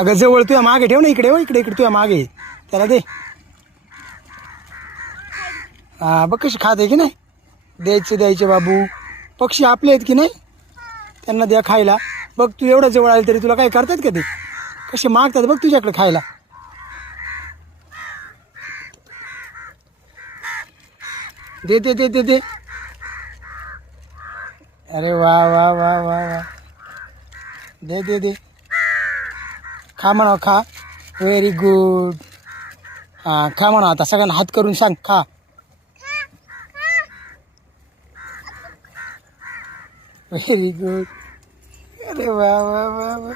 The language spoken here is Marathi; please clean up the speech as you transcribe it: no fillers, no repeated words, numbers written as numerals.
अगं जवळ तुझ्या मागे ठेव ना, इकडे हो, इकडे इकडे तुझ्या मागे त्याला दे. हा बघ कशी खात आहे की नाही. द्यायचे बाबू. पक्षी आपले आहेत की नाही, त्यांना द्या खायला. बघ तू एवढं जवळ आली तरी तुला काय करतात का ते, कसे मागतात बघ तुझ्याकडे खायला. दे दे दे दे दे. अरे वा वा वा वा वा. दे दे दे. खा म्हणा खा. Very good. हां खा म्हणा. आता सगळ्यांना हात करून सांग खा. Very good. अरे वा वा वा वा.